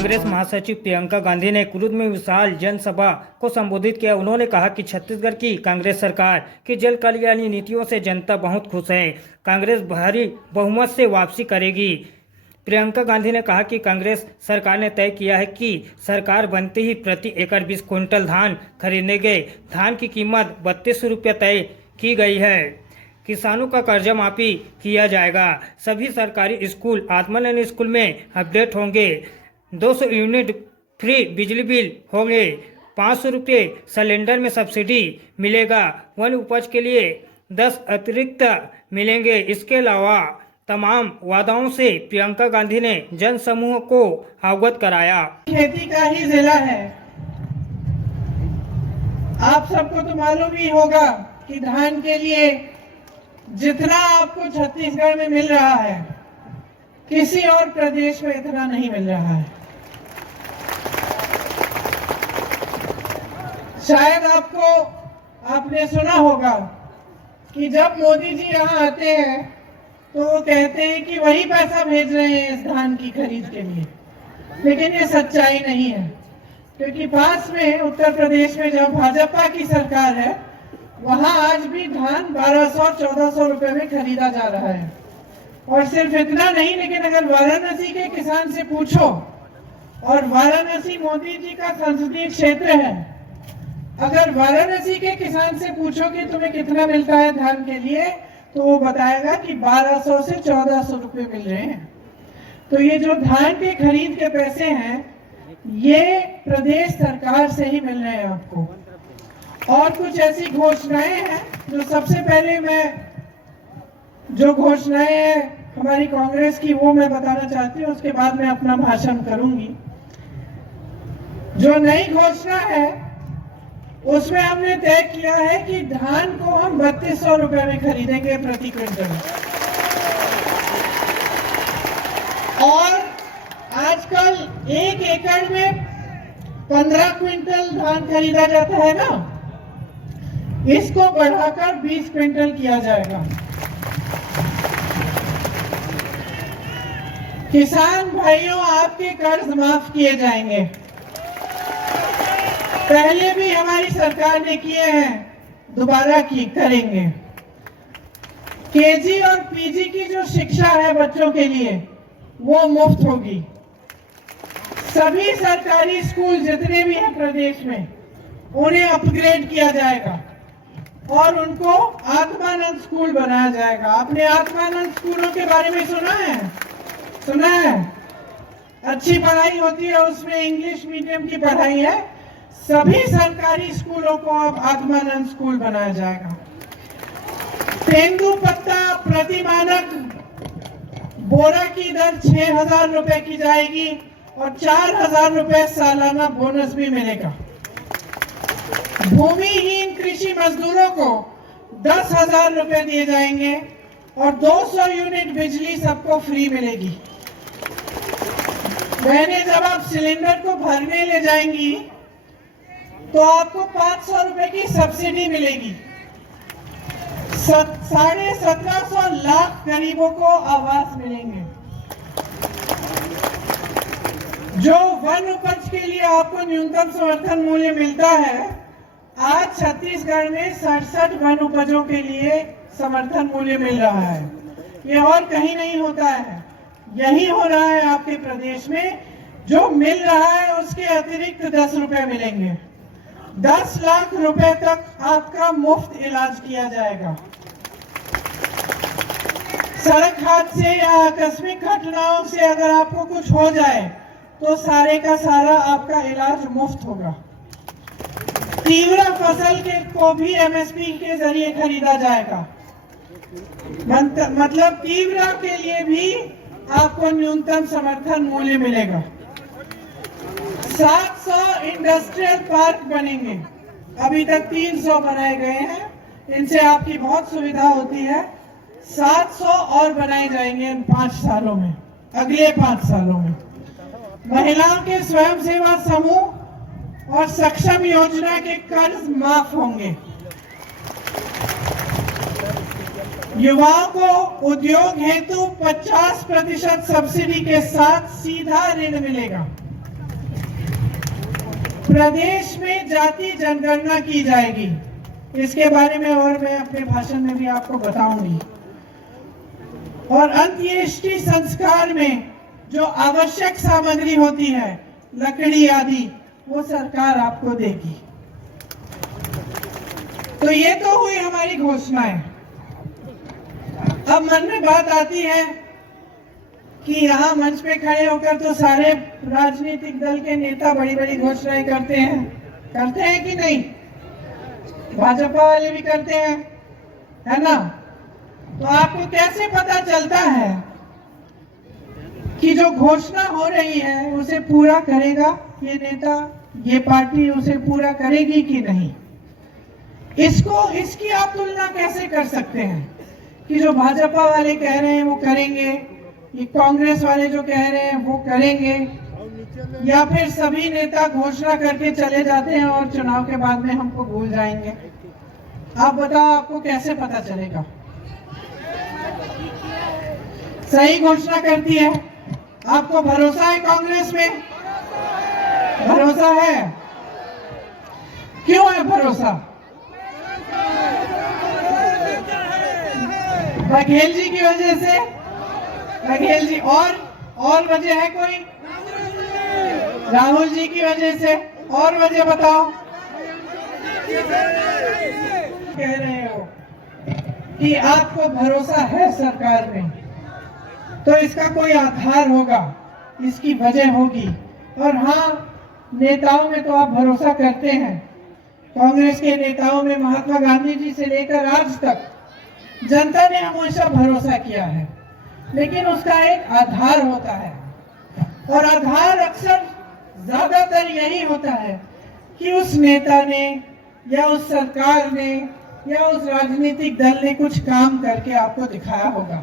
कांग्रेस महासचिव प्रियंका गांधी ने कुरुद में विशाल जनसभा को संबोधित किया। उन्होंने कहा कि छत्तीसगढ़ की कांग्रेस सरकार की जन कल्याणी नीतियों से जनता बहुत खुश है। कांग्रेस भारी बहुमत से वापसी करेगी। प्रियंका गांधी ने कहा कि कांग्रेस सरकार ने तय किया है कि सरकार बनते ही प्रति एकड़ 20 क्विंटल धान खरीदने गए। धान की कीमत 32 रुपये तय की गई है। किसानों का कर्जा माफी किया जाएगा। सभी सरकारी स्कूल आत्मानंद स्कूल में अपडेट होंगे। 200 यूनिट फ्री बिजली बिल होंगे। 500 रुपये सिलेंडर में सब्सिडी मिलेगा। वन उपज के लिए 10 अतिरिक्त मिलेंगे। इसके अलावा तमाम वादाओं से प्रियंका गांधी ने जन समूह को अवगत कराया। खेती का ही जिला है। आप सबको तो मालूम ही होगा कि धान के लिए जितना आपको छत्तीसगढ़ में मिल रहा है, किसी और प्रदेश में इतना नहीं मिल रहा है। शायद आपने सुना होगा कि जब मोदी जी यहाँ आते हैं तो वो कहते हैं कि वही पैसा भेज रहे हैं इस धान की खरीद के लिए, लेकिन ये सच्चाई नहीं है। क्योंकि पास में उत्तर प्रदेश में जब भाजपा की सरकार है, वहां आज भी धान 1200-1400 रुपए में खरीदा जा रहा है। और सिर्फ इतना नहीं, लेकिन अगर वाराणसी के किसान से पूछो, और वाराणसी मोदी जी का संसदीय क्षेत्र है, अगर वाराणसी के किसान से पूछो कि तुम्हें कितना मिलता है धान के लिए, तो वो बताएगा कि 1200 से 1400 रुपए मिल रहे हैं। तो ये जो धान के खरीद के पैसे हैं, ये प्रदेश सरकार से ही मिल रहे हैं आपको। और कुछ ऐसी घोषणाएं हैं जो सबसे पहले जो घोषणाएं हैं हमारी कांग्रेस की, वो मैं बताना चाहती हूँ। उसके बाद मैं अपना भाषण करूंगी। जो नई घोषणा है उसमें हमने तय किया है कि धान को हम 3200 रुपए में खरीदेंगे प्रति क्विंटल। और आजकल 1 एकड़ में 15 क्विंटल धान खरीदा जाता है ना, इसको बढ़ाकर 20 क्विंटल किया जाएगा। किसान भाइयों, आपके कर्ज माफ किए जाएंगे। पहले भी हमारी सरकार ने किए हैं, दोबारा करेंगे। केजी और पीजी की जो शिक्षा है बच्चों के लिए, वो मुफ्त होगी। सभी सरकारी स्कूल जितने भी हैं प्रदेश में, उन्हें अपग्रेड किया जाएगा और उनको आत्मानंद स्कूल बनाया जाएगा। आपने आत्मानंद स्कूलों के बारे में सुना है? अच्छी पढ़ाई होती है, उसमें इंग्लिश मीडियम की पढ़ाई है। सभी सरकारी स्कूलों को अब आत्मानंद स्कूल बनाया जाएगा। तेंदुपत्ता प्रति मानक बोरा की दर 6000 रुपए की जाएगी और 4000 रुपए सालाना बोनस भी मिलेगा। भूमिहीन कृषि मजदूरों को 10,000 रुपए दिए जाएंगे और 200 यूनिट बिजली सबको फ्री मिलेगी। मैंने जब आप सिलेंडर को भरने ले जाएंगी तो आपको 500 रुपए की सब्सिडी मिलेगी। 17.5 लाख गरीबों को आवास मिलेंगे। जो वन उपज के लिए आपको न्यूनतम समर्थन मूल्य मिलता है, आज छत्तीसगढ़ में 67 वन उपजों के लिए समर्थन मूल्य मिल रहा है। ये और कहीं नहीं होता है, यही हो रहा है आपके प्रदेश में। जो मिल रहा है उसके अतिरिक्त 10 रुपए मिलेंगे। 10 लाख रुपए तक आपका मुफ्त इलाज किया जाएगा। सड़क हादसे या आकस्मिक घटनाओं से अगर आपको कुछ हो जाए तो सारे का सारा आपका इलाज मुफ्त होगा। तीव्र फसल को भी एमएसपी के जरिए खरीदा जाएगा। मतलब तीव्र के लिए भी आपको न्यूनतम समर्थन मूल्य मिलेगा। 700 इंडस्ट्रियल पार्क बनेंगे। अभी तक 300 बनाए गए हैं, इनसे आपकी बहुत सुविधा होती है। 700 और बनाए जाएंगे इन 5 सालों में, अगले 5 सालों में। महिलाओं के स्वयंसेवा समूह और सक्षम योजना के कर्ज माफ होंगे। युवाओं को उद्योग हेतु 50% सब्सिडी के साथ सीधा ऋण मिलेगा। प्रदेश में जाति जनगणना की जाएगी। इसके बारे में और मैं अपने भाषण में भी आपको बताऊंगी। और अंत्येष्टि संस्कार में जो आवश्यक सामग्री होती है, लकड़ी आदि, वो सरकार आपको देगी। तो ये तो हुई हमारी घोषणाएं। अब मन में बात आती है कि यहाँ मंच पे खड़े होकर तो सारे राजनीतिक दल के नेता बड़ी बड़ी घोषणाएं करते हैं कि नहीं? भाजपा वाले भी करते हैं, है ना? तो आपको कैसे पता चलता है कि जो घोषणा हो रही है उसे पूरा करेगा ये नेता, ये पार्टी उसे पूरा करेगी कि नहीं? इसकी आप तुलना कैसे कर सकते हैं कि जो भाजपा वाले कह रहे हैं वो करेंगे, ये कांग्रेस वाले जो कह रहे हैं वो करेंगे, या फिर सभी नेता घोषणा करके चले जाते हैं और चुनाव के बाद में हमको भूल जाएंगे? आप बताओ, आपको कैसे पता चलेगा? सही घोषणा करती है। आपको भरोसा है कांग्रेस में? भरोसा है? क्यों है भरोसा? बघेल जी की वजह से? बघेल जी और वजह है कोई? राहुल जी की वजह से? और वजह बताओ। कह रहे हो कि आपको भरोसा है सरकार में, तो इसका कोई आधार होगा, इसकी वजह होगी। और हाँ, नेताओं में तो आप भरोसा करते हैं। कांग्रेस के नेताओं में महात्मा गांधी जी से लेकर आज तक जनता ने हमेशा भरोसा किया है, लेकिन उसका एक आधार होता है। और आधार अक्सर ज्यादातर यही होता है कि उस नेता ने या उस सरकार ने या उस राजनीतिक दल ने कुछ काम करके आपको दिखाया होगा।